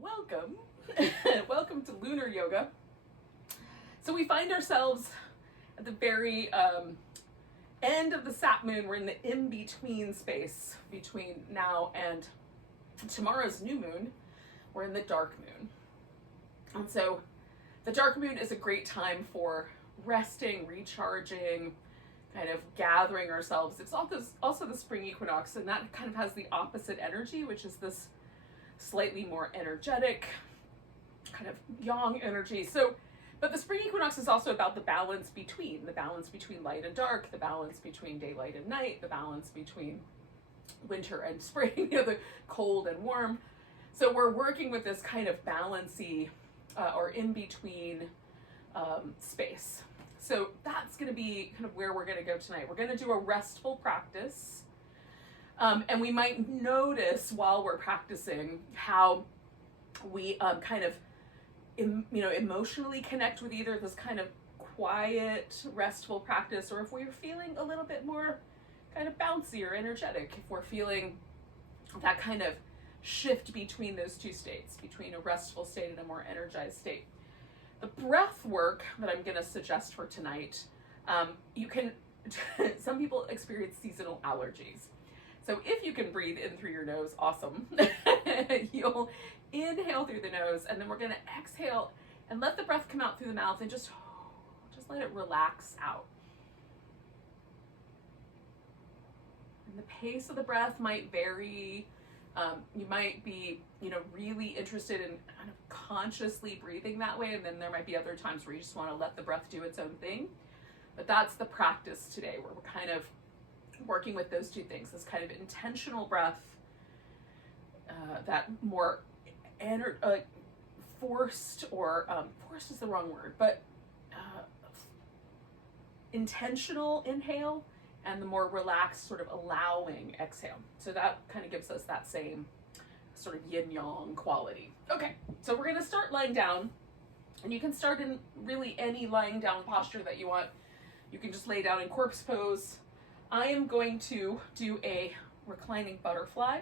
Welcome. Welcome to Lunar Yoga. So we find ourselves at the very end of the sap moon. We're in the in-between space between now and tomorrow's new moon. We're in the dark moon. And so the dark moon is a great time for resting, recharging, kind of gathering ourselves. It's also the spring equinox, and that kind of has the opposite energy, which is this slightly more energetic, kind of yang energy. So, but the spring equinox is also about the balance between light and dark, the balance between daylight and night, the balance between winter and spring, the cold and warm. So we're working with this kind of balancy or in-between space. So that's going to be kind of where we're going to go tonight. We're going to do a restful practice. And we might notice while we're practicing how we kind of, emotionally connect with either this kind of quiet, restful practice, or if we're feeling a little bit more kind of bouncy or energetic, if we're feeling that kind of shift between those two states, between a restful state and a more energized state. The breath work that I'm going to suggest for tonight, you can, some people experience seasonal allergies. So if you can breathe in through your nose, awesome. You'll inhale through the nose, and then we're going to exhale and let the breath come out through the mouth and just let it relax out. And the pace of the breath might vary. You might be, really interested in kind of consciously breathing that way, and then there might be other times where you just want to let the breath do its own thing. But that's the practice today, where we're kind of working with those two things, this kind of intentional breath, that more forced, or forced is the wrong word, but intentional inhale, and the more relaxed sort of allowing exhale. So that kind of gives us that same sort of yin-yang quality. Okay, so we're going to start lying down, and you can start in really any lying down posture that you want. You can just lay down in corpse pose. I am going to do a reclining butterfly.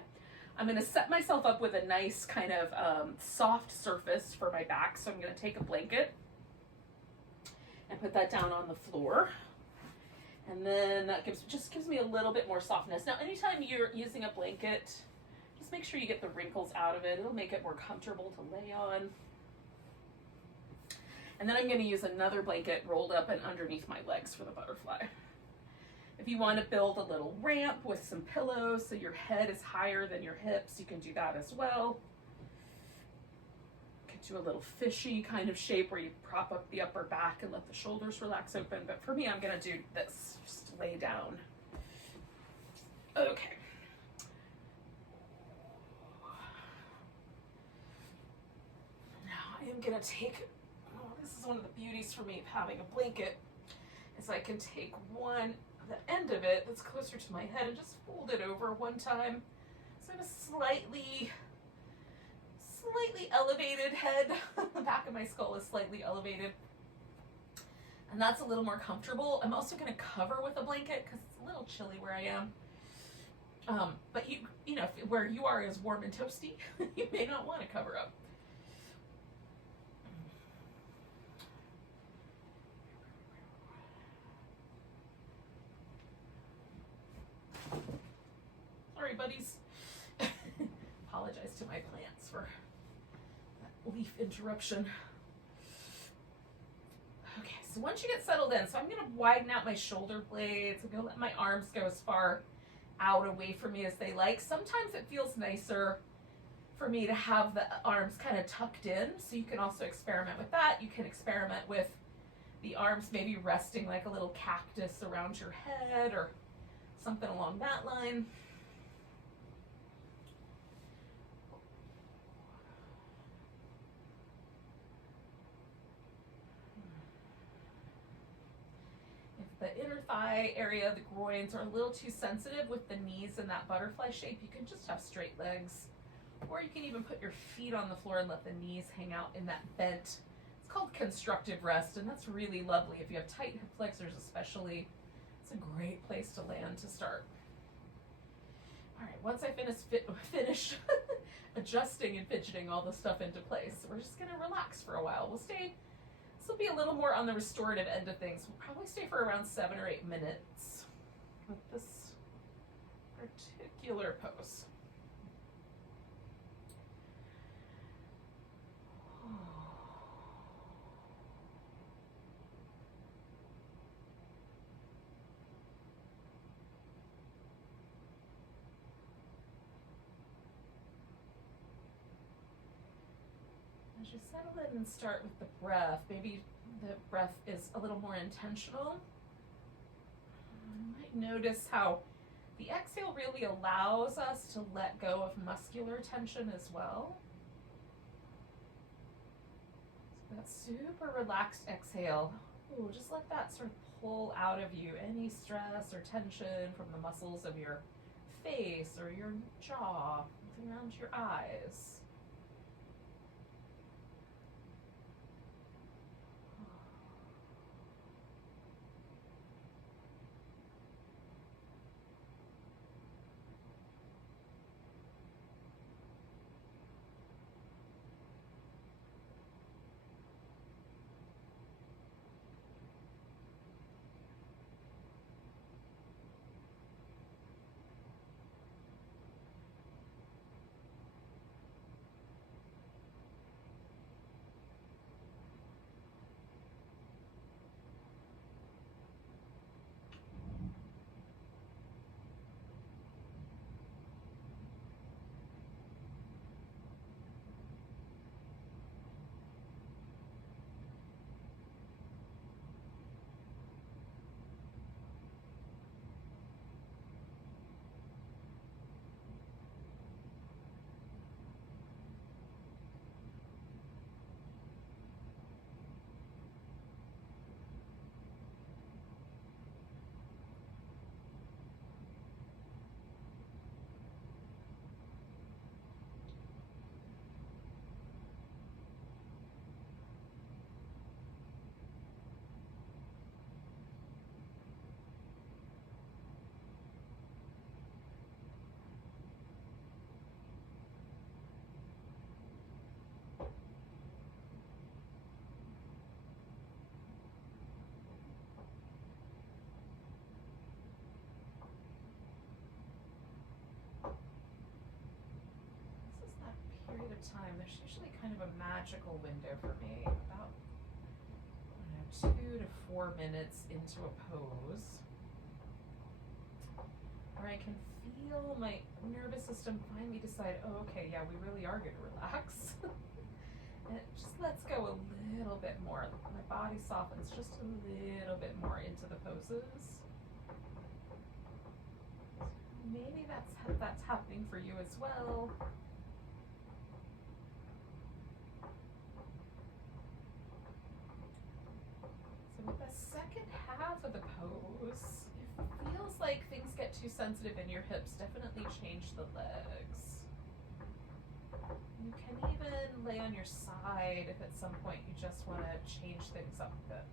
I'm going to set myself up with a nice kind of soft surface for my back. So I'm going to take a blanket and put that down on the floor. And then that just gives me a little bit more softness. Now, anytime you're using a blanket, just make sure you get the wrinkles out of it. It'll make it more comfortable to lay on. And then I'm going to use another blanket rolled up and underneath my legs for the butterfly. If you want to build a little ramp with some pillows so your head is higher than your hips, you can do that as well. You can do a little fishy kind of shape where you prop up the upper back and let the shoulders relax open. But for me, I'm going to do this, just lay down. Okay. Now I am going to take, this is one of the beauties for me of having a blanket, is I can take the end of it that's closer to my head and just fold it over one time. So I have a slightly elevated head. The back of my skull is slightly elevated, and that's a little more comfortable. I'm also going to cover with a blanket because it's a little chilly where I am. But you know, where you are is warm and toasty. You may not want to cover up. Sorry, buddies. Apologize to my plants for that leaf interruption. Okay, so once you get settled in, so I'm going to widen out my shoulder blades. I'm going to let my arms go as far out away from me as they like. Sometimes it feels nicer for me to have the arms kind of tucked in, so you can also experiment with that. You can experiment with the arms maybe resting like a little cactus around your head or something along that line. If the inner thigh area, the groins, are a little too sensitive with the knees in that butterfly shape, you can just have straight legs. Or you can even put your feet on the floor and let the knees hang out in that bent. It's called constructive rest, and that's really lovely. If you have tight hip flexors especially, it's a great place to land to start. All right, once I finish adjusting and fidgeting all the stuff into place. So we're just gonna relax for a while. This will be a little more on the restorative end of things. We'll probably stay for around 7 or 8 minutes with this particular pose. As you settle in and start with the breath, maybe the breath is a little more intentional. You might notice how the exhale really allows us to let go of muscular tension as well. So that super relaxed exhale, ooh, just let that sort of pull out of you any stress or tension from the muscles of your face or your jaw, around your eyes. Period of time, there's usually kind of a magical window for me, about 2 to 4 minutes into a pose, where I can feel my nervous system finally decide, oh, okay, yeah, we really are going to relax. And it just lets go a little bit more. My body softens just a little bit more into the poses. Maybe that's happening for you as well. With the second half of the pose, if it feels like things get too sensitive in your hips, definitely change the legs. You can even lay on your side if at some point you just want to change things up a bit.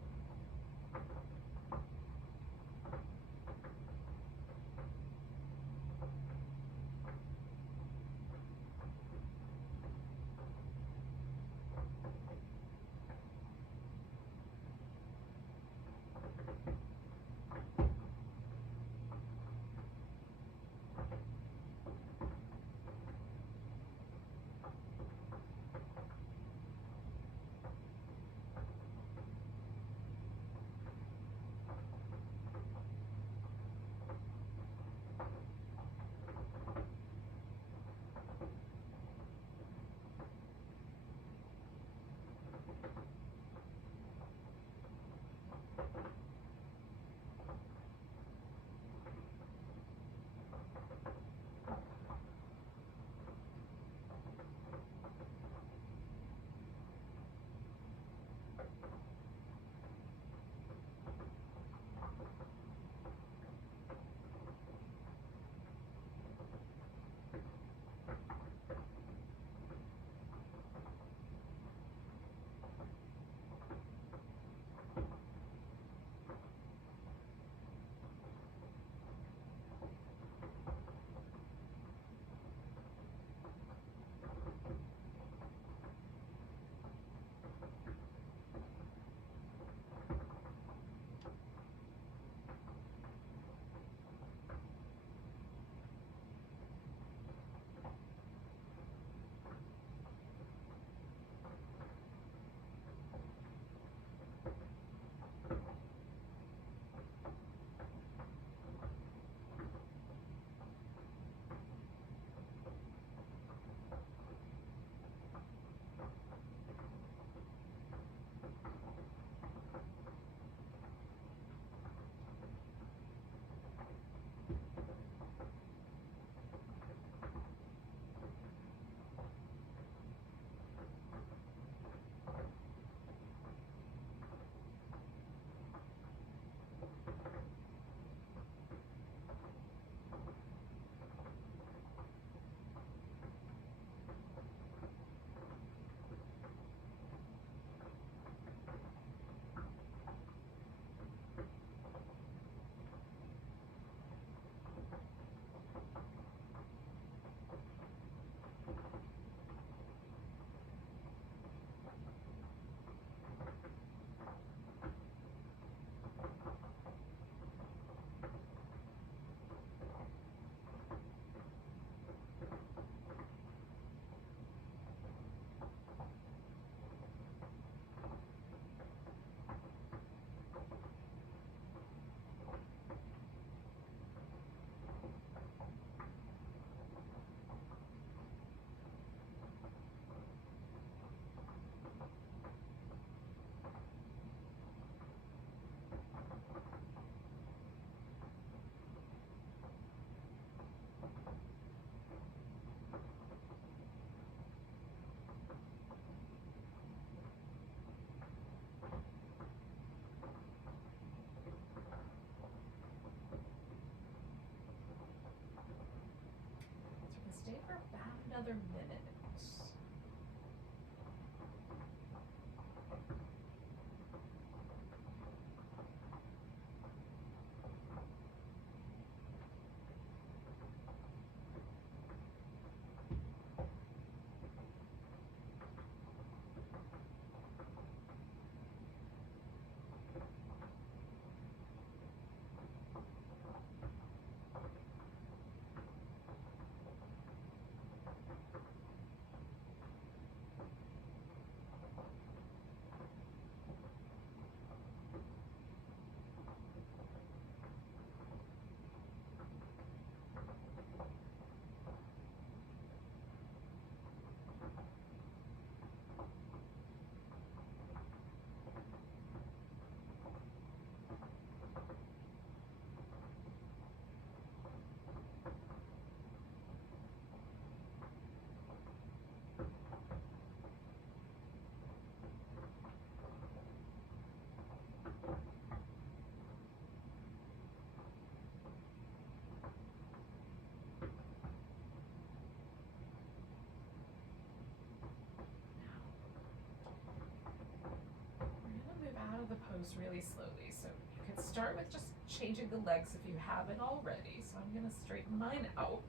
moves really slowly. So you can start with just changing the legs if you haven't already. So I'm going to straighten mine out.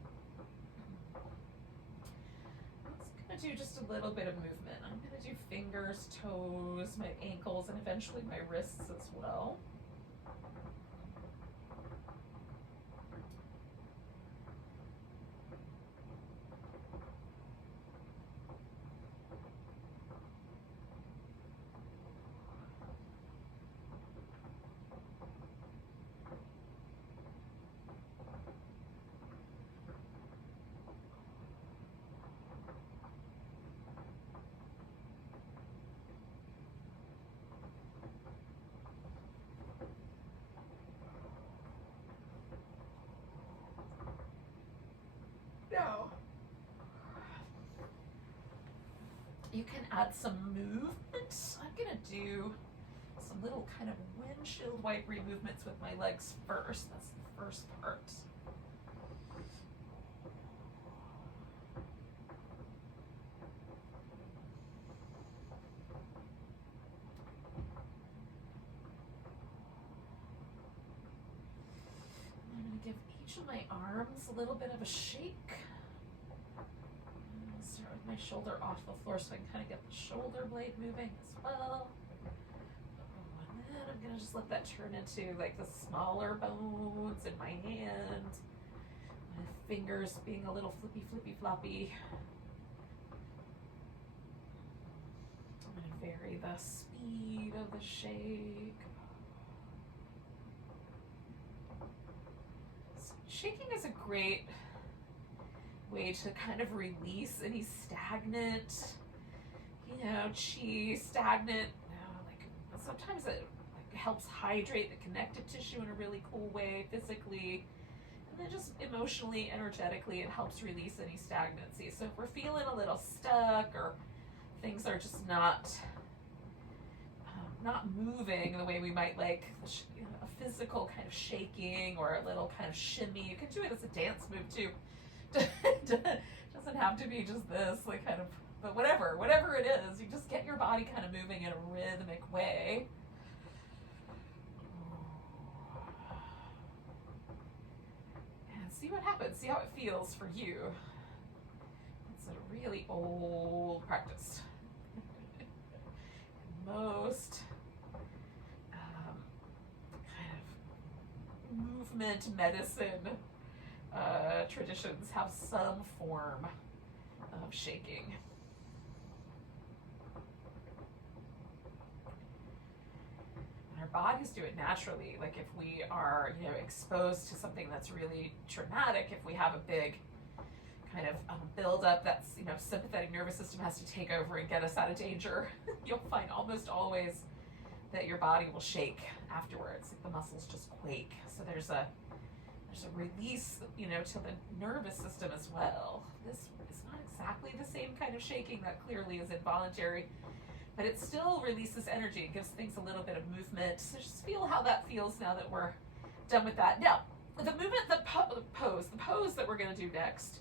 I'm going to do just a little bit of movement. I'm going to do fingers, toes, my ankles, and eventually my wrists as well. Now, you can add some movement. I'm gonna do some little kind of windshield wipery movements with my legs first. That's the first part. I'm gonna give each of my arms a little bit of a shake. Start with my shoulder off the floor so I can kind of get the shoulder blade moving as well. And then I'm going to just let that turn into like the smaller bones in my hand. My fingers being a little flippy, flippy, floppy. I'm going to vary the speed of the shake. So shaking is a great way to kind of release any stagnant, chi, stagnant, like sometimes it like helps hydrate the connective tissue in a really cool way physically, and then just emotionally, energetically, it helps release any stagnancy. So if we're feeling a little stuck or things are just not moving the way we might like, a physical kind of shaking or a little kind of shimmy, you can do it as a dance move too. Doesn't have to be just this, like kind of, but whatever it is, you just get your body kind of moving in a rhythmic way. And see what happens, see how it feels for you. It's a really old practice. Most kind of movement medicine traditions have some form of shaking. And our bodies do it naturally. Like if we are, exposed to something that's really traumatic, if we have a big kind of buildup that's, sympathetic nervous system has to take over and get us out of danger, you'll find almost always that your body will shake afterwards. Like the muscles just quake. So there's a release, to the nervous system as well. This is not exactly the same kind of shaking that clearly is involuntary, but it still releases energy. It gives things a little bit of movement. So just feel how that feels now that we're done with that. Now, the movement, the pose that we're going to do next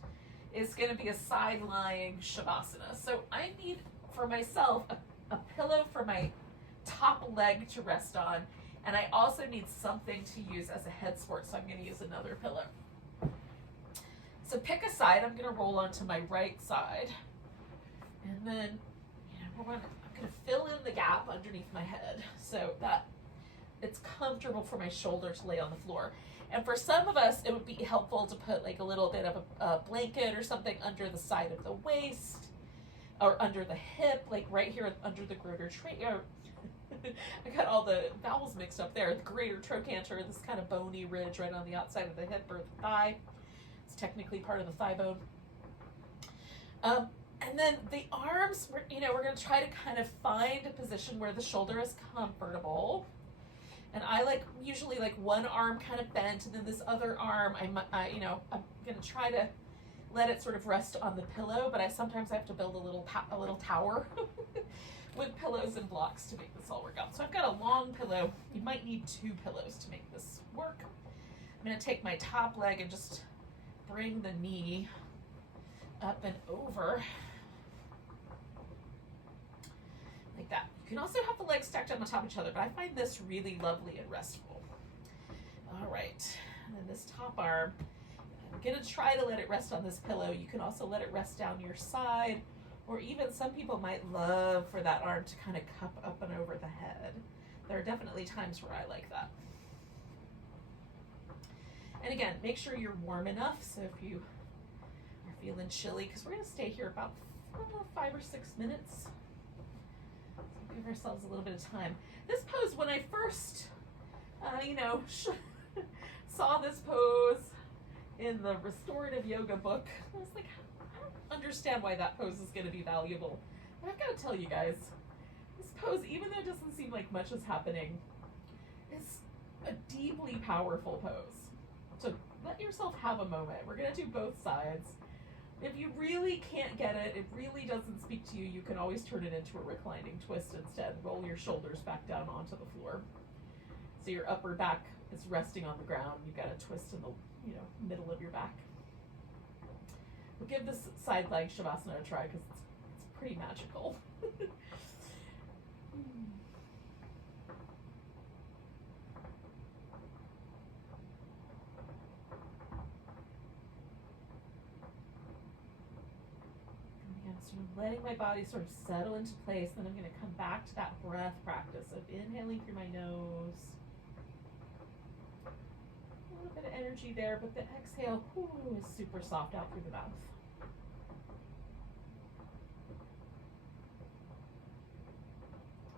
is going to be a side-lying Shavasana. So I need, for myself, a pillow for my top leg to rest on. And I also need something to use as a head support, so I'm going to use another pillow. So pick a side. I'm going to roll onto my right side. And then, I'm going to fill in the gap underneath my head so that it's comfortable for my shoulder to lay on the floor. And for some of us, it would be helpful to put like a little bit of a blanket or something under the side of the waist or under the hip, like right here under the greater I got all the vowels mixed up there. The greater trochanter, this kind of bony ridge right on the outside of the hip or the thigh. It's technically part of the thigh bone. And then the arms, we're going to try to kind of find a position where the shoulder is comfortable. And I usually one arm kind of bent, and then this other arm, I'm going to try to let it sort of rest on the pillow, but I sometimes have to build a little tower with pillows and blocks to make this all work out. So I've got a long pillow. You might need 2 pillows to make this work. I'm going to take my top leg and just bring the knee up and over like that. You can also have the legs stacked on top of each other, but I find this really lovely and restful. All right, and then this top arm, I'm gonna try to let it rest on this pillow. You can also let it rest down your side, or even some people might love for that arm to kind of cup up and over the head. There are definitely times where I like that. And again, make sure you're warm enough. So if you are feeling chilly, because we're gonna stay here about 5 or 6 minutes. So give ourselves a little bit of time. This pose, when I first, saw this pose in the Restorative Yoga book, I was like, I don't understand why that pose is going to be valuable. But I've got to tell you guys, this pose, even though it doesn't seem like much is happening, is a deeply powerful pose. So let yourself have a moment. We're going to do both sides. If you really can't get it, it really doesn't speak to you, you can always turn it into a reclining twist instead. Roll your shoulders back down onto the floor. So your upper back is resting on the ground. You've got a twist in the middle of your back. We'll give this side leg Shavasana a try because it's pretty magical. Sort of letting my body sort of settle into place. Then I'm going to come back to that breath practice of inhaling through my nose. A little bit of energy there, but the exhale is super soft out through the mouth.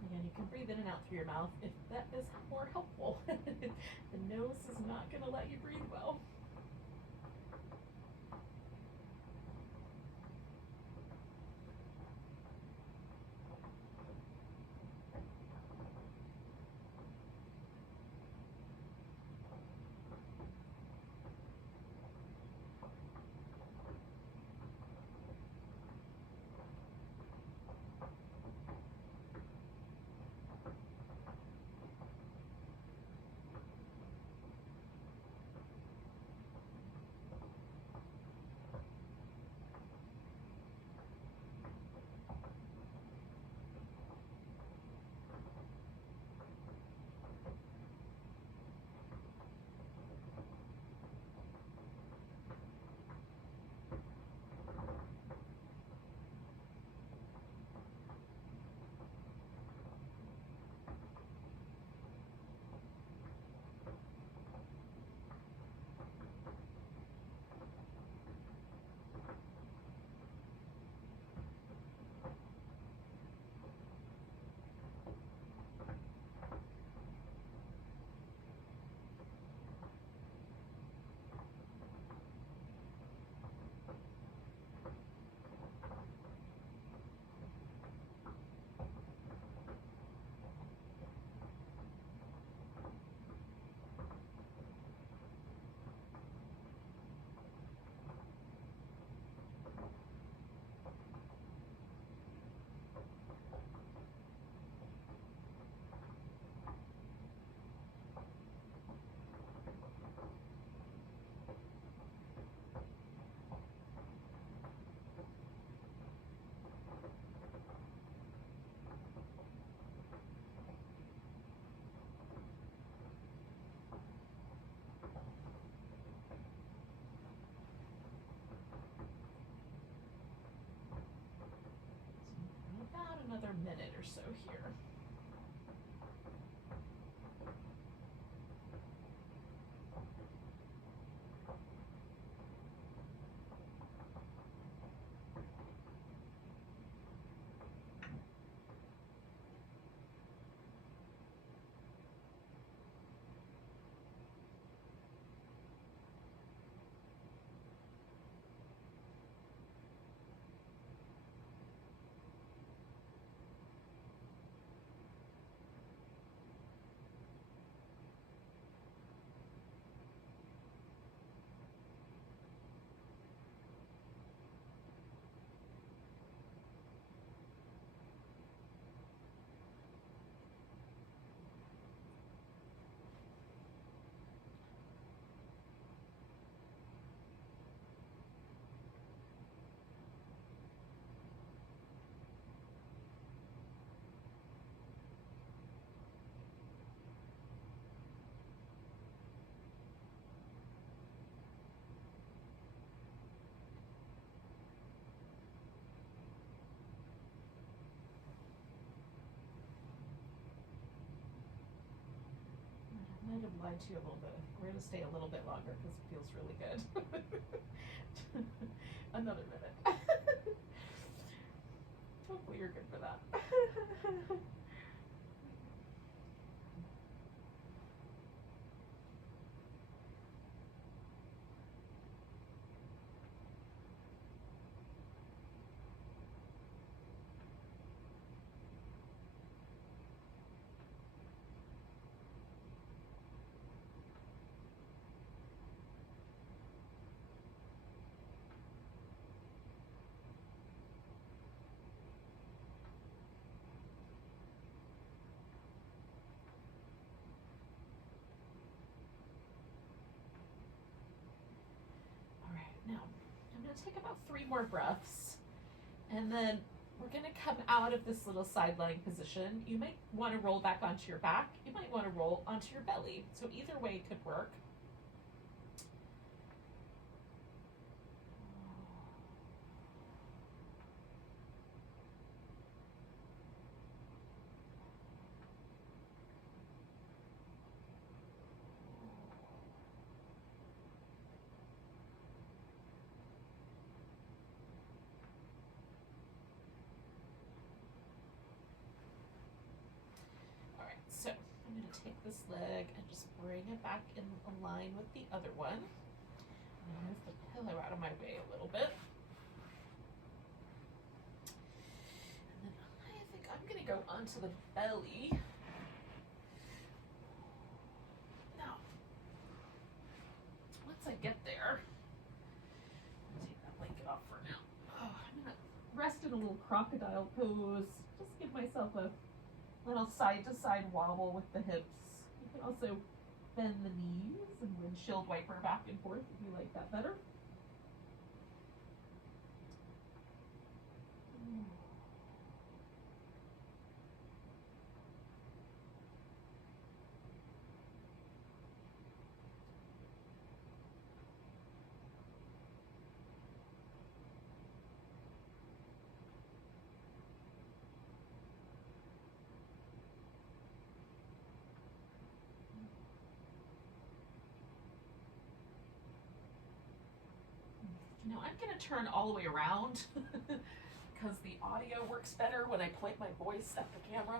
Again, you can breathe in and out through your mouth if that is more helpful. The nose is not going to let you breathe well. Another minute or so here. might have lied to you a little bit. I think we're going to stay a little bit longer because it feels really good. Another minute. Hopefully you're good for that. Now, I'm going to take about 3 more breaths, and then we're going to come out of this little side lying position. You might want to roll back onto your back. You might want to roll onto your belly. So either way could work. So I'm going to take this leg and just bring it back in line with the other one. I'm going to move the pillow out of my way a little bit. And then I think I'm going to go onto the belly. Now, once I get there, I'll take that blanket off for now. Oh, I'm going to rest in a little crocodile pose. Just give myself a little side-to-side wobble with the hips. You can also bend the knees and windshield wiper back and forth if you like that better. Now I'm going to turn all the way around because the audio works better when I point my voice at the camera.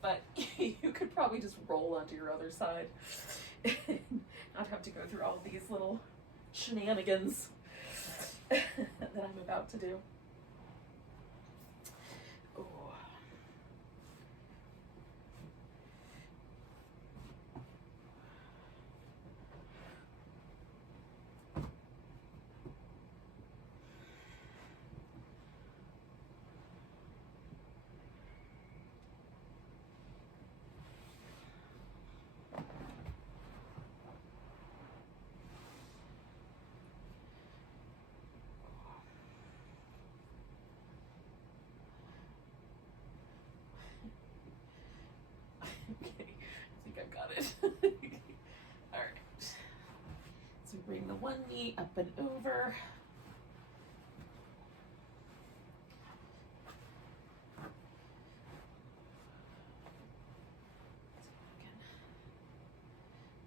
But you could probably just roll onto your other side and not have to go through all these little shenanigans that I'm about to do. Okay, I think I've got it. All right. So bring the one knee up and over.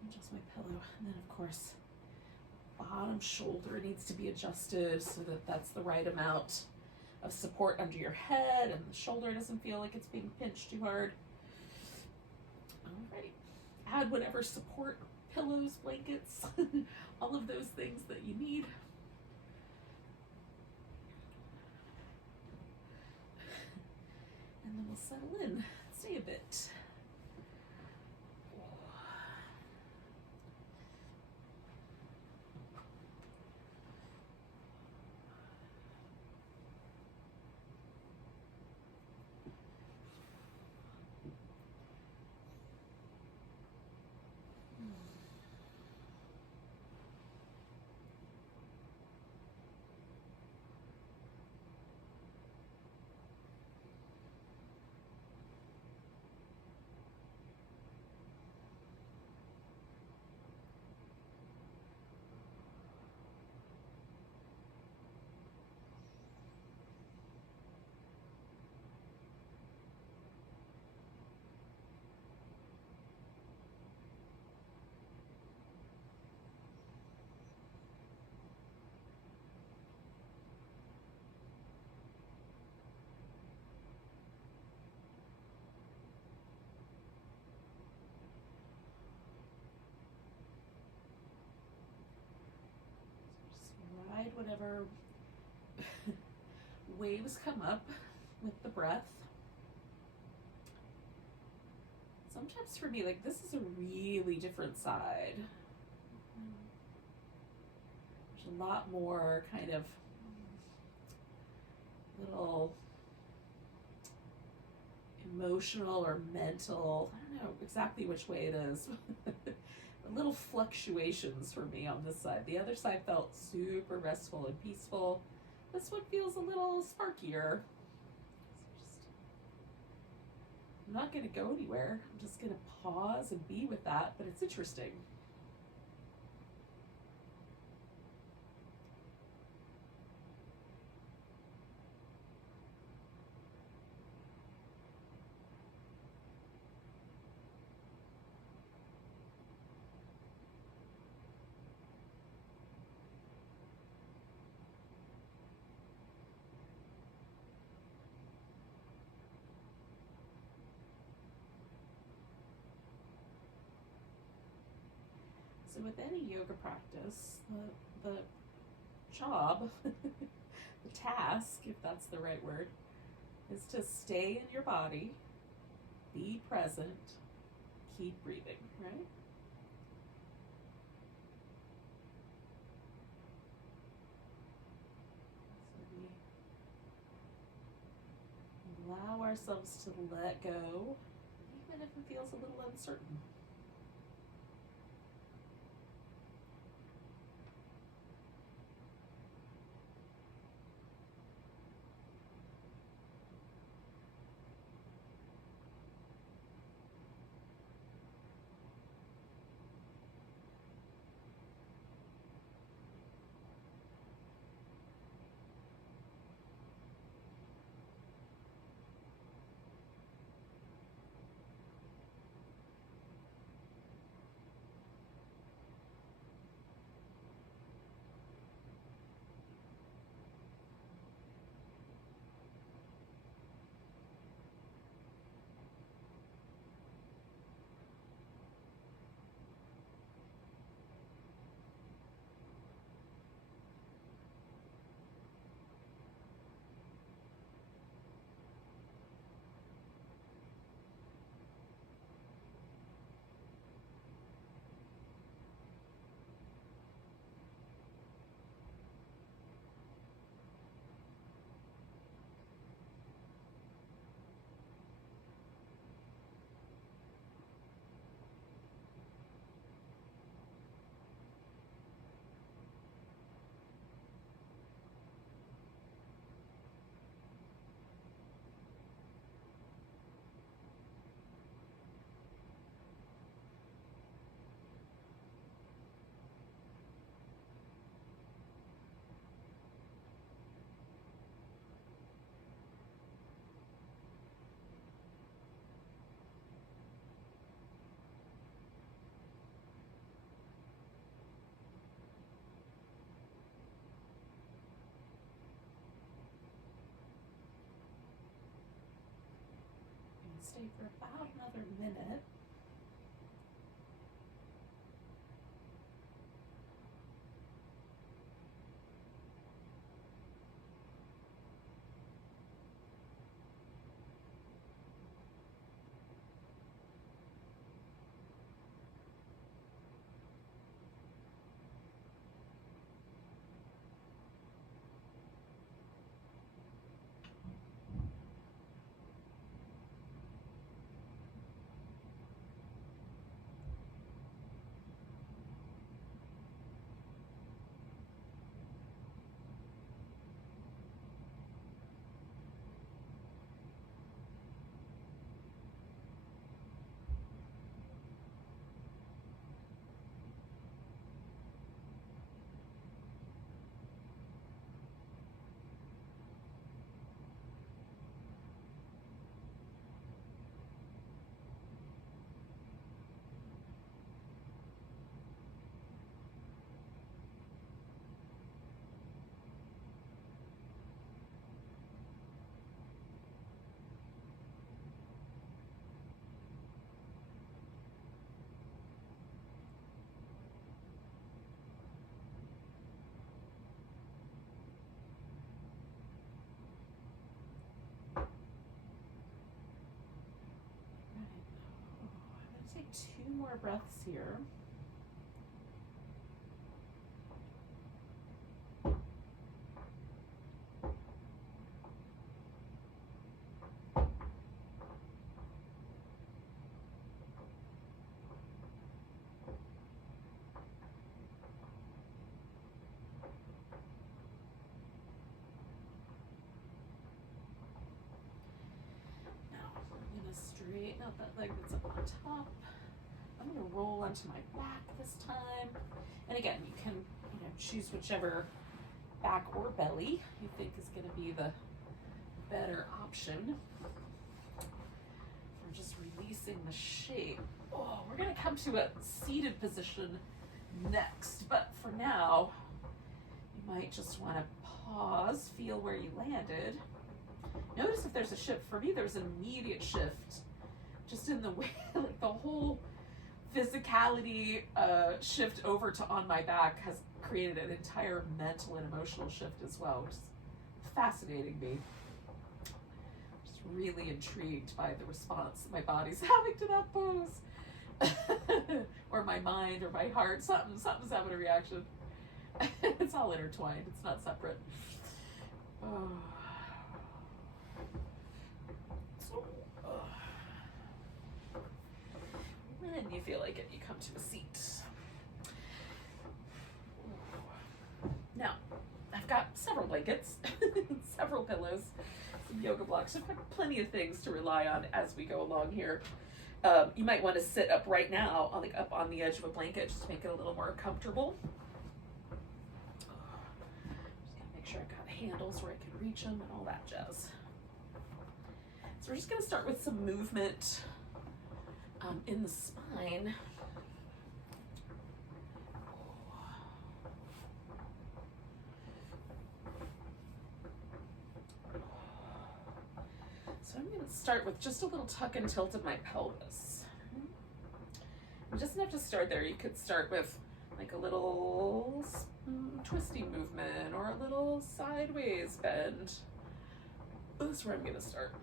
Adjust my pillow, and then of course, bottom shoulder needs to be adjusted so that that's the right amount of support under your head, and the shoulder doesn't feel like it's being pinched too hard. Alrighty, add whatever support, pillows, blankets, all of those things that you need. And then we'll settle in, stay a bit. waves come up with the breath. Sometimes for me, like, this is a really different side. There's a lot more kind of little emotional or mental, I don't know exactly which way it is, little fluctuations for me on this side. The other side felt super restful and peaceful. This one feels a little sparkier. I'm not going to go anywhere. I'm just going to pause and be with that, but it's interesting. So with any yoga practice, the job, the task, if that's the right word, is to stay in your body, be present, keep breathing, right? So we allow ourselves to let go, even if it feels a little uncertain. Stay for about another minute. more breaths here. Straighten out that leg that's up on top. I'm going to roll onto my back this time. And again, you can choose whichever back or belly you think is going to be the better option for just releasing the shape. Oh, we're going to come to a seated position next, but for now, you might just want to pause, feel where you landed. Notice if there's a shift. For me, there's an immediate shift just in the way, like the whole physicality shift over to on my back has created an entire mental and emotional shift as well, which is fascinating me. Just really intrigued by the response my body's having to that pose. Or my mind or my heart, something's having a reaction. It's all intertwined, it's not separate. Oh. When you feel like it, you come to a seat. Now, I've got several blankets, several pillows, some yoga blocks. I've got plenty of things to rely on as we go along here. You might want to sit up right now, up on the edge of a blanket, just to make it a little more comfortable. Just gotta make sure I've got handles where I can reach them and all that jazz. So we're just gonna start with some movement in the spine. So I'm going to start with just a little tuck and tilt of my pelvis. You doesn't have to start there. You could start with like a little twisty movement or a little sideways bend. That's where I'm going to start.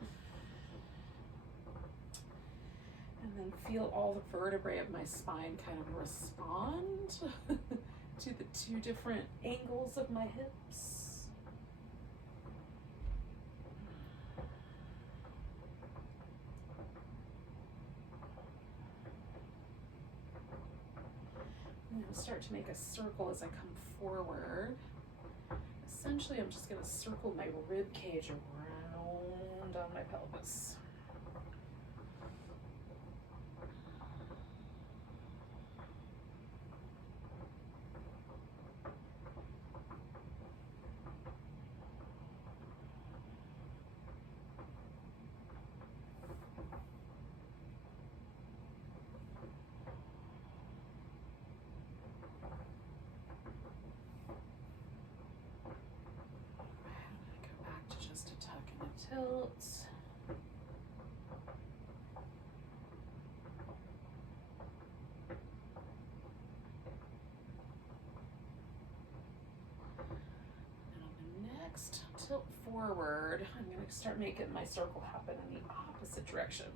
And then feel all the vertebrae of my spine kind of respond to the two different angles of my hips. I'm going to start to make a circle as I come forward. Essentially, I'm just going to circle my rib cage around on my pelvis. Tilt. And on the next tilt forward, I'm going to start making my circle happen in the opposite direction.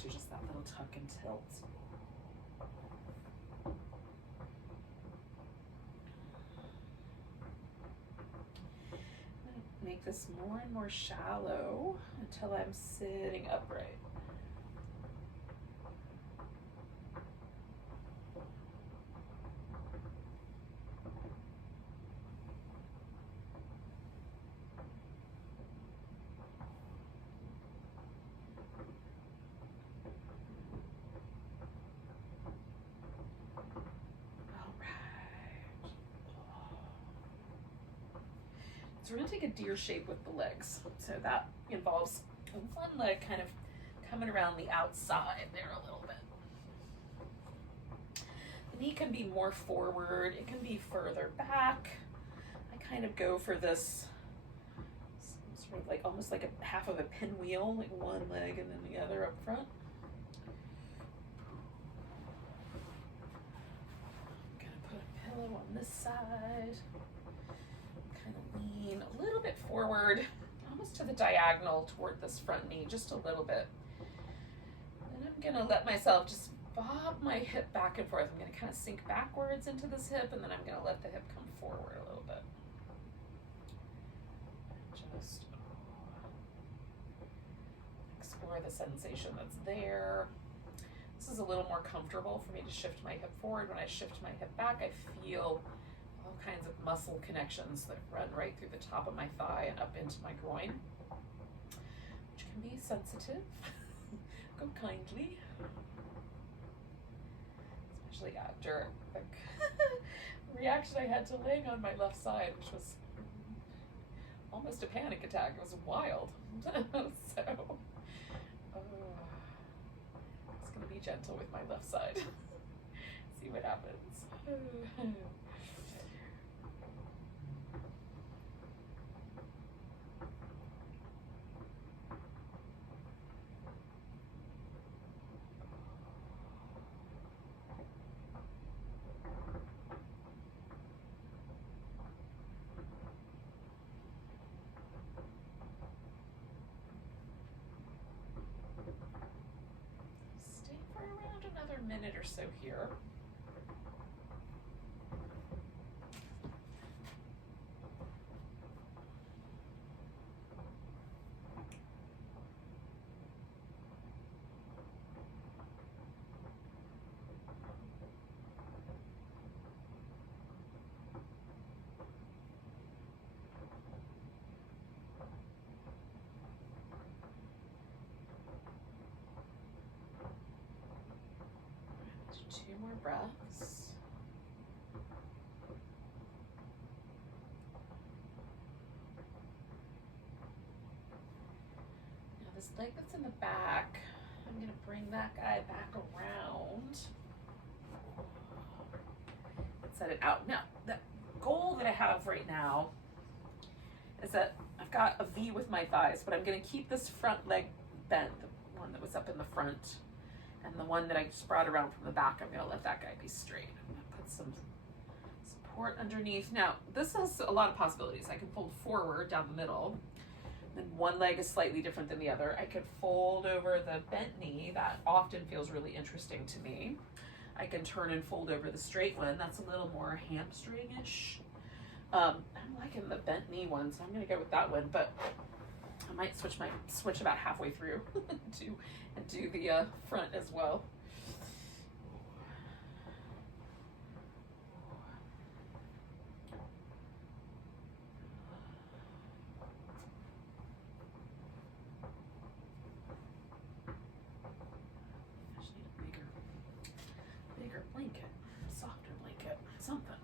To just that little tuck and tilt. I'm going to make this more and more shallow until I'm sitting upright. So we're gonna take a deer shape with the legs. So that involves one leg kind of coming around the outside there a little bit. The knee can be more forward, it can be further back. I kind of go for this sort of like almost like a half of a pinwheel, like one leg and then the other up front. I'm gonna put a pillow on this side. Kind of lean a little bit forward, almost to the diagonal toward this front knee, just a little bit. And I'm gonna let myself just bob my hip back and forth. I'm gonna kind of sink backwards into this hip, and then I'm gonna let the hip come forward a little bit. Just explore the sensation that's there. This is a little more comfortable for me to shift my hip forward. When I shift my hip back, I feel all kinds of muscle connections that run right through the top of my thigh and up into my groin, which can be sensitive. Go kindly. Especially after the reaction I had to laying on my left side, which was almost a panic attack. It was wild. So, it's going to be gentle with my left side. See what happens. Another minute or so here. Two more breaths. Now this leg that's in the back, I'm going to bring that guy back around and set it out. Now, the goal that I have right now is that I've got a V with my thighs, but I'm going to keep this front leg bent, the one that was up in the front. And the one that I just brought around from the back, I'm going to let that guy be straight. I'm going to put some support underneath. Now, this has a lot of possibilities. I can fold forward down the middle. Then one leg is slightly different than the other. I could fold over the bent knee. That often feels really interesting to me. I can turn and fold over the straight one. That's a little more hamstring-ish. I'm liking the bent knee one, so I'm going to go with that one. But I might switch about halfway through and do the front as well. I just need a bigger blanket, softer blanket, something.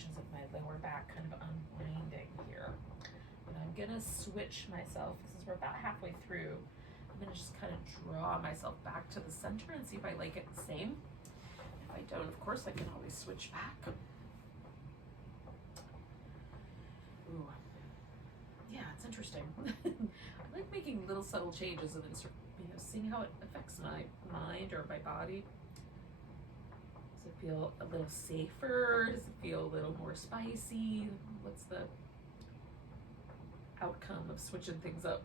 articulations of my lower back kind of unwinding here. And I'm gonna switch myself, since we're about halfway through, I'm gonna just kind of draw myself back to the center and see if I like it the same. If I don't, of course, I can always switch back. Ooh. Yeah, it's interesting. I like making little subtle changes and then sort of, seeing how it affects my mind or my body. Does it feel a little safer? Does it feel a little more spicy? What's the outcome of switching things up?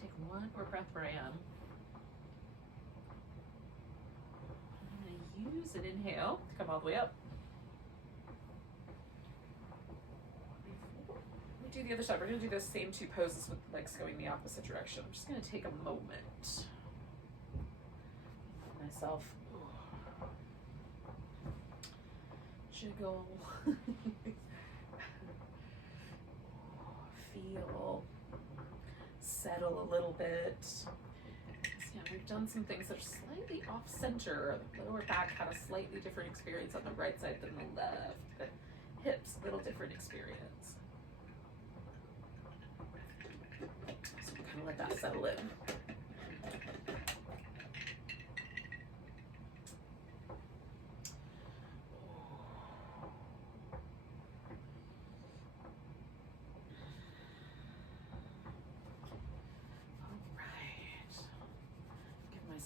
Take one more breath where I am. I'm going to use an inhale to come all the way up. Let me do the other side. We're going to do those same two poses with the legs going the opposite direction. I'm just going to take a moment. Let myself jiggle. Feel. Settle a little bit. So yeah, we've done some things that are slightly off center. The lower back had a slightly different experience on the right side than the left. The hips, a little different experience. So we'll kind of let that settle in.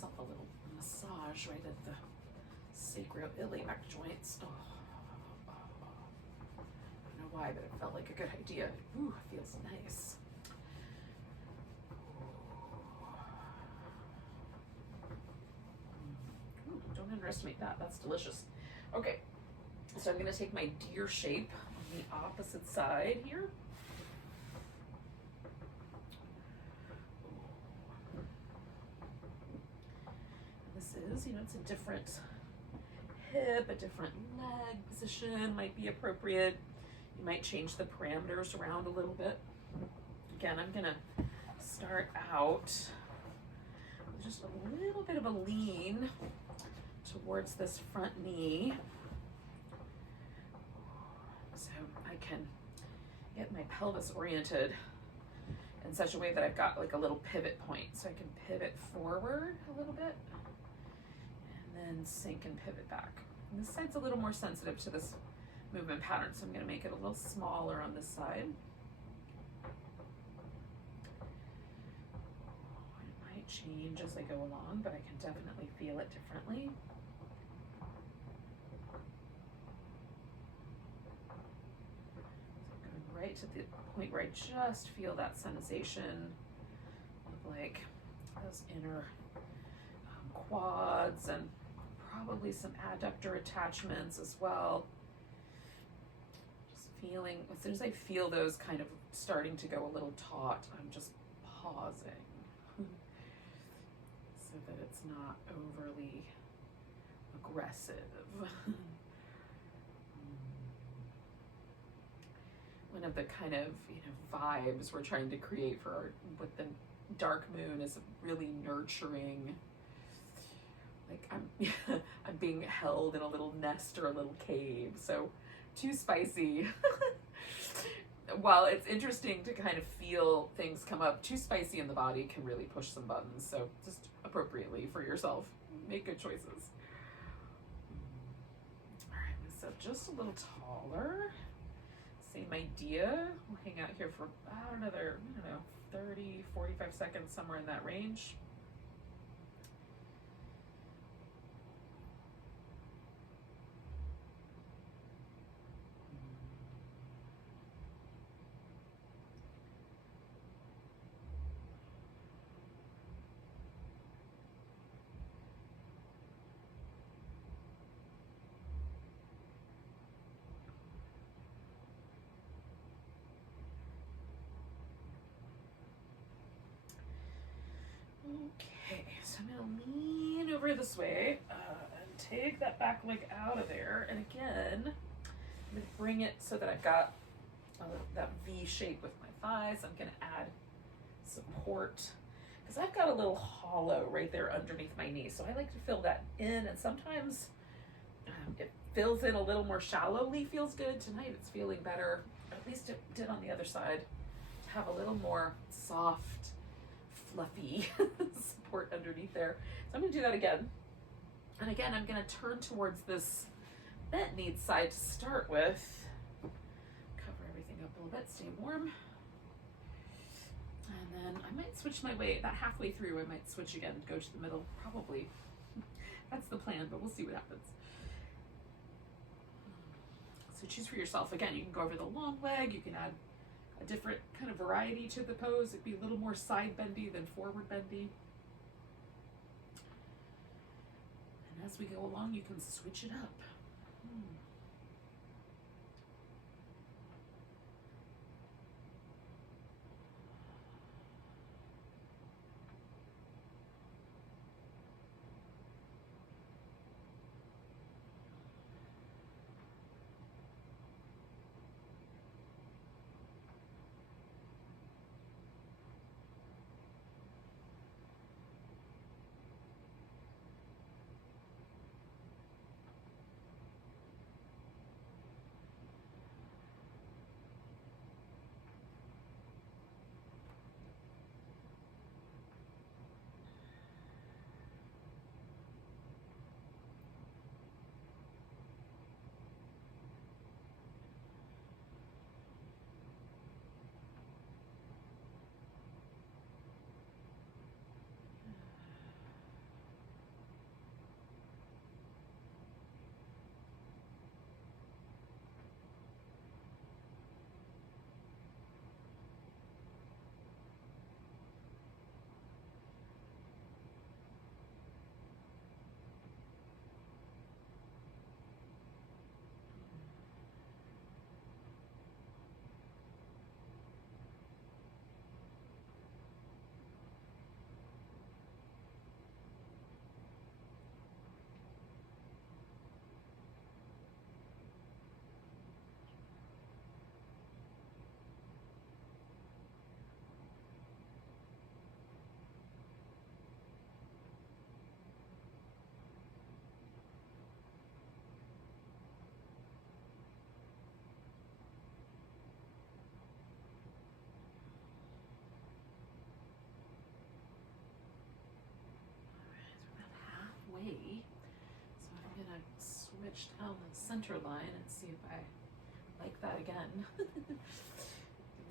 A little massage right at the sacroiliac joints. Oh. I don't know why, but it felt like a good idea. Ooh, it feels nice. Ooh, don't underestimate that. That's delicious. Okay, so I'm going to take my deer shape on the opposite side here. It's a different hip, a different leg position might be appropriate. You might change the parameters around a little bit. Again, I'm gonna start out with just a little bit of a lean towards this front knee. So I can get my pelvis oriented in such a way that I've got like a little pivot point. So I can pivot forward a little bit. And sink and pivot back. And this side's a little more sensitive to this movement pattern, so I'm going to make it a little smaller on this side. It might change as I go along, but I can definitely feel it differently. So I'm going right to the point where I just feel that sensation of like those inner quads and probably some adductor attachments as well. Just feeling, as soon as I feel those kind of starting to go a little taut, I'm just pausing so that it's not overly aggressive. of the kind of, vibes we're trying to create for with the dark moon is really nurturing. Like I'm being held in a little nest or a little cave. So too spicy. While it's interesting to kind of feel things come up, too spicy in the body can really push some buttons. So just appropriately for yourself, make good choices. All right, so just a little taller. Same idea. We'll hang out here for about another, 30, 45 seconds, somewhere in that range. Okay, so I'm gonna lean over this way and take that back leg out of there. And again, I'm gonna bring it so that I've got that V shape with my thighs. I'm gonna add support because I've got a little hollow right there underneath my knee. So I like to fill that in, and sometimes it fills in a little more shallowly, feels good. Tonight it's feeling better, at least it did on the other side, to have a little more soft, fluffy support underneath there. So I'm gonna do that again. And again, I'm gonna turn towards this bent knee side to start with. Cover everything up a little bit, stay warm. And then I might switch my way, about halfway through, I might switch again, go to the middle, probably. That's the plan, but we'll see what happens. So choose for yourself. Again, you can go over the long leg, you can add a different kind of variety to the pose. It'd be a little more side bendy than forward bendy. And as we go along, you can switch it up. Way. So I'm gonna switch down the center line and see if I like that again.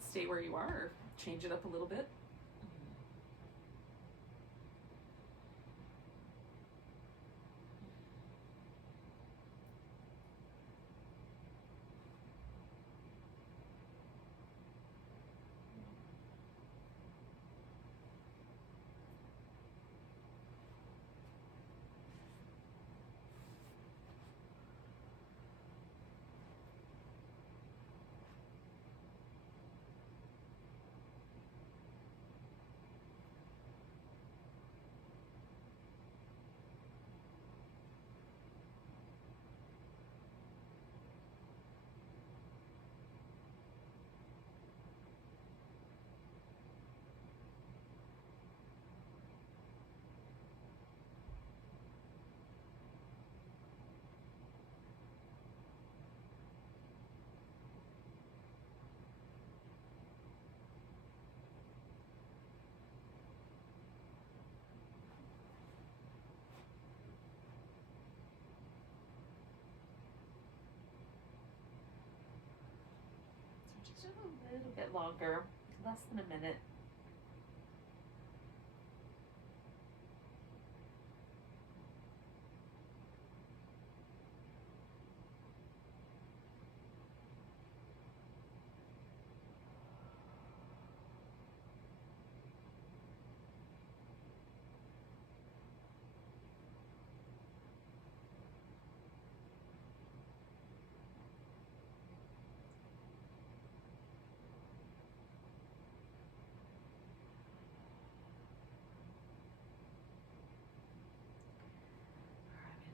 Stay where you are, or change it up a little bit. a little bit longer, less than a minute.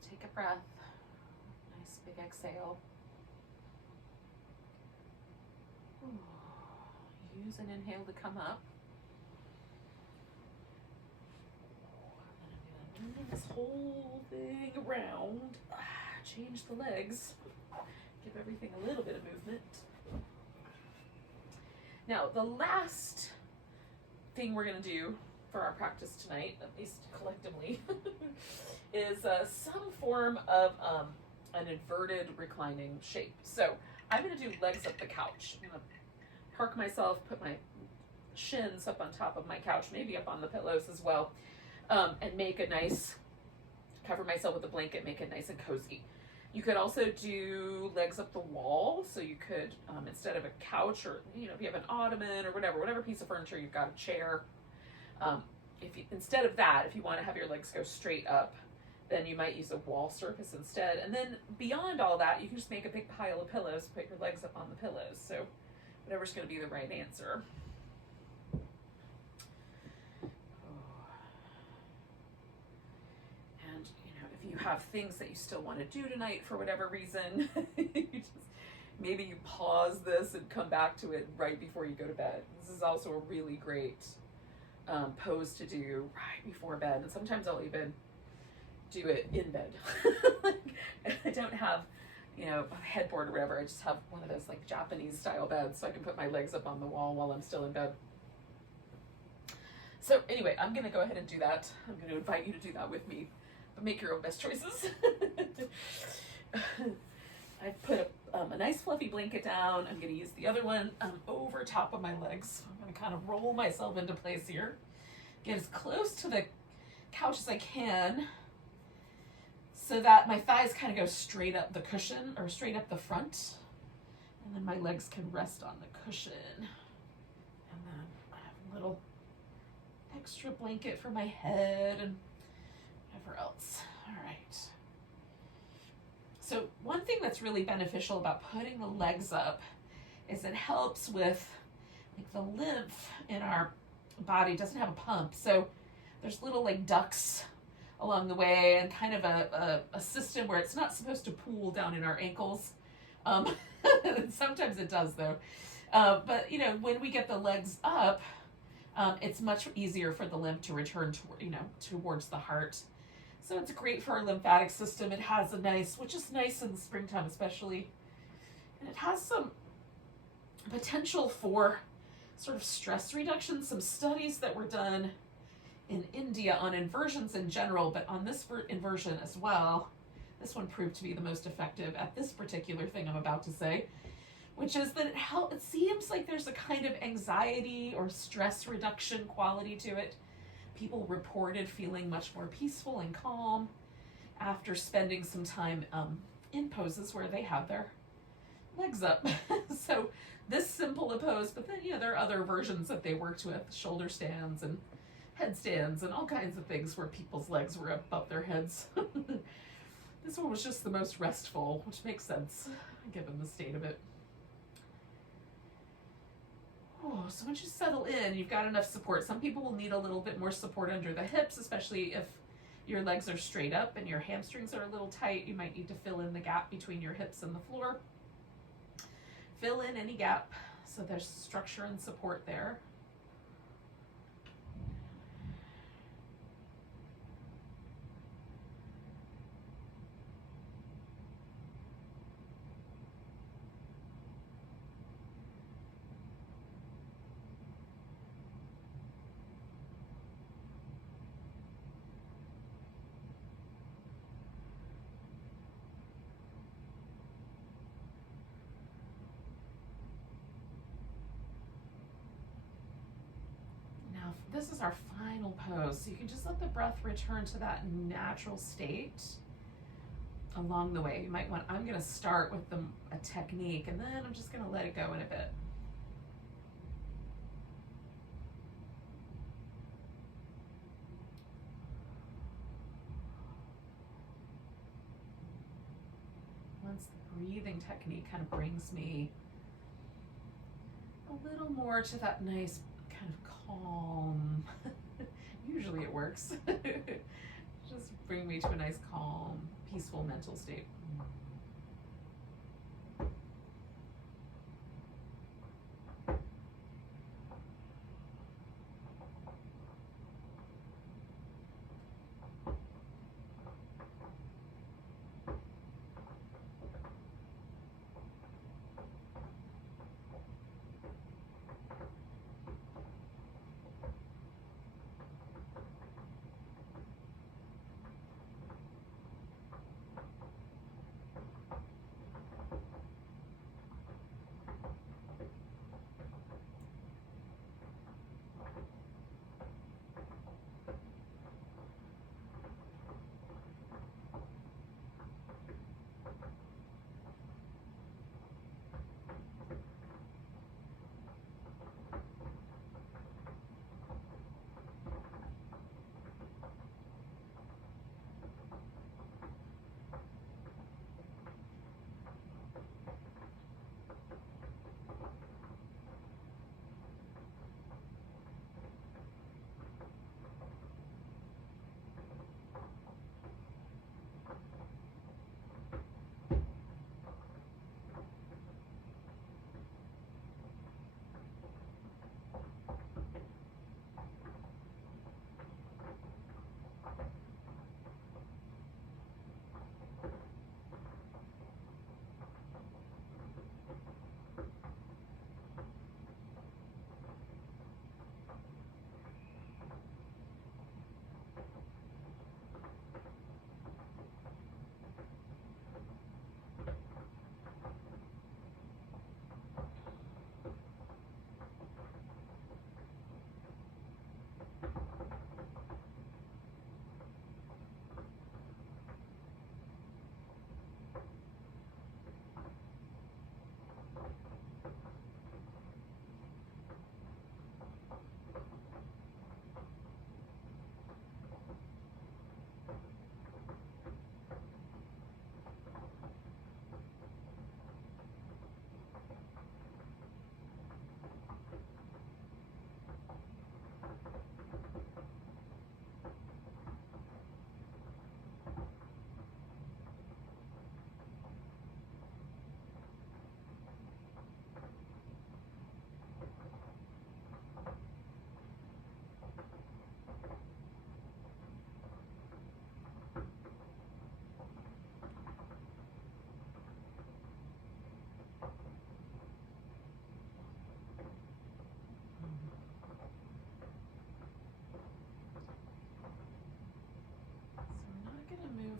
Take a breath, nice big exhale. Use an inhale to come up. And then I'm moving this whole thing around. Change the legs. Give everything a little bit of movement. Now, the last thing we're going to do for our practice tonight, at least collectively, is some form of an inverted reclining shape. So I'm going to do legs up the couch. I'm going to park myself, put my shins up on top of my couch, maybe up on the pillows as well, and make a nice, cover myself with a blanket, make it nice and cozy. You could also do legs up the wall. So you could, instead of a couch, or if you have an ottoman or whatever piece of furniture, you've got a chair. Instead of that, if you want to have your legs go straight up, then you might use a wall surface instead. And then beyond all that, you can just make a big pile of pillows, put your legs up on the pillows. So whatever's going to be the right answer. And if you have things that you still want to do tonight for whatever reason, maybe you pause this and come back to it right before you go to bed. This is also a really great pose to do right before bed, and sometimes I'll even do it in bed. I don't have a headboard or whatever. I just have one of those like Japanese style beds, so I can put my legs up on the wall while I'm still in bed. So anyway, I'm gonna go ahead and do that. I'm gonna invite you to do that with me, but make your own best choices. I put a nice fluffy blanket down. I'm gonna use the other one over top of my legs. I'm gonna kind of roll myself into place here. Get as close to the couch as I can so that my thighs kind of go straight up the cushion or straight up the front. And then my legs can rest on the cushion. And then I have a little extra blanket for my head and whatever else. All right. So one thing that's really beneficial about putting the legs up is it helps with like the lymph in our body doesn't have a pump. So there's little like ducts along the way and kind of a system where it's not supposed to pool down in our ankles. Sometimes it does though. But when we get the legs up, it's much easier for the lymph to return towards the heart. So it's great for our lymphatic system. It has which is nice in the springtime especially. And it has some potential for sort of stress reduction. Some studies that were done in India on inversions in general, but on this inversion as well. This one proved to be the most effective at this particular thing I'm about to say, which is that it seems like there's a kind of anxiety or stress reduction quality to it. People reported feeling much more peaceful and calm after spending some time in poses where they have their legs up. So this simple a pose, but then there are other versions that they worked with, shoulder stands and headstands and all kinds of things where people's legs were above their heads. This one was just the most restful, which makes sense given the state of it. Oh, so once you settle in, you've got enough support. Some people will need a little bit more support under the hips, especially if your legs are straight up and your hamstrings are a little tight. You might need to fill in the gap between your hips and the floor. Fill in any gap so there's structure and support there. this is our final pose. So you can just let the breath return to that natural state along the way. You might want, I'm going to start with a technique, and then I'm just going to let it go in a bit. Once the breathing technique kind of brings me a little more to that nice kind of calm, usually it works, just bring me to a nice calm, peaceful mental state.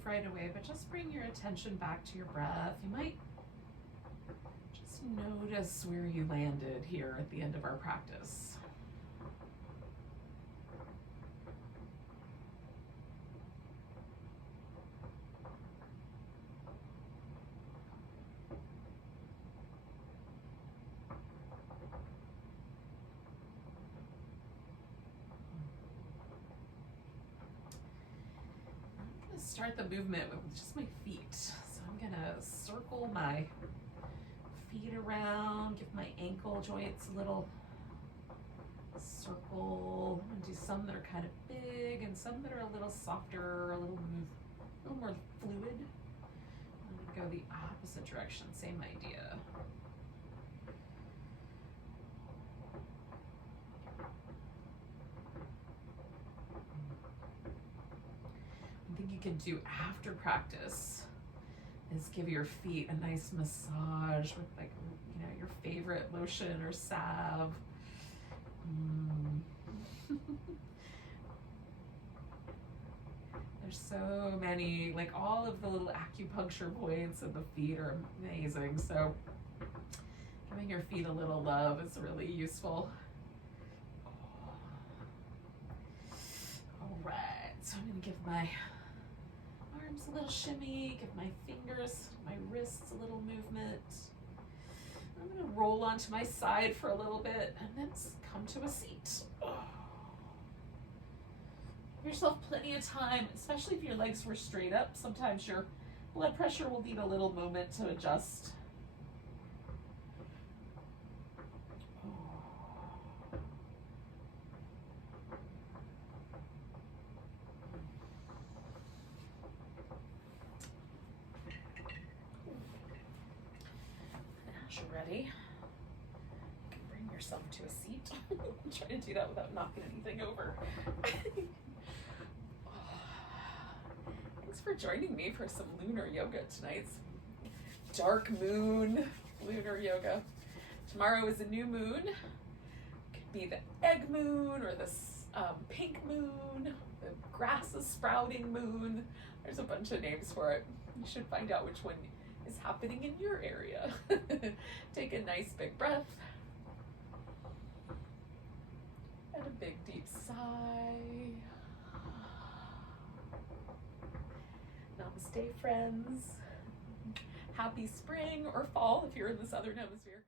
Right away, but just bring your attention back to your breath. You might just notice where you landed here at the end of our practice. Start the movement with just my feet. So I'm gonna circle my feet around, give my ankle joints a little circle. I'm gonna do some that are kind of big and some that are a little softer, a little more fluid. I'm gonna go the opposite direction, same idea. You can do after practice is give your feet a nice massage with, like, you know, your favorite lotion or salve. There's so many, like, all of the little acupuncture points of the feet are amazing. So giving your feet a little love is really useful. right, so I'm going to give my arms a little shimmy, give my fingers, my wrists a little movement. I'm going to roll onto my side for a little bit and then come to a seat. Give yourself plenty of time, especially if your legs were straight up. Sometimes your blood pressure will need a little moment to adjust. As you're ready, you can bring yourself to a seat. I'm trying to do that without knocking anything over. Thanks for joining me for some lunar yoga tonight. It's dark moon lunar yoga. Tomorrow is a new moon. It could be the egg moon or the pink moon, the grass is sprouting moon. There's a bunch of names for it. You should find out which one is happening in your area. Take a nice big breath and a big deep sigh. Namaste, friends. Happy spring or fall if you're in the southern hemisphere.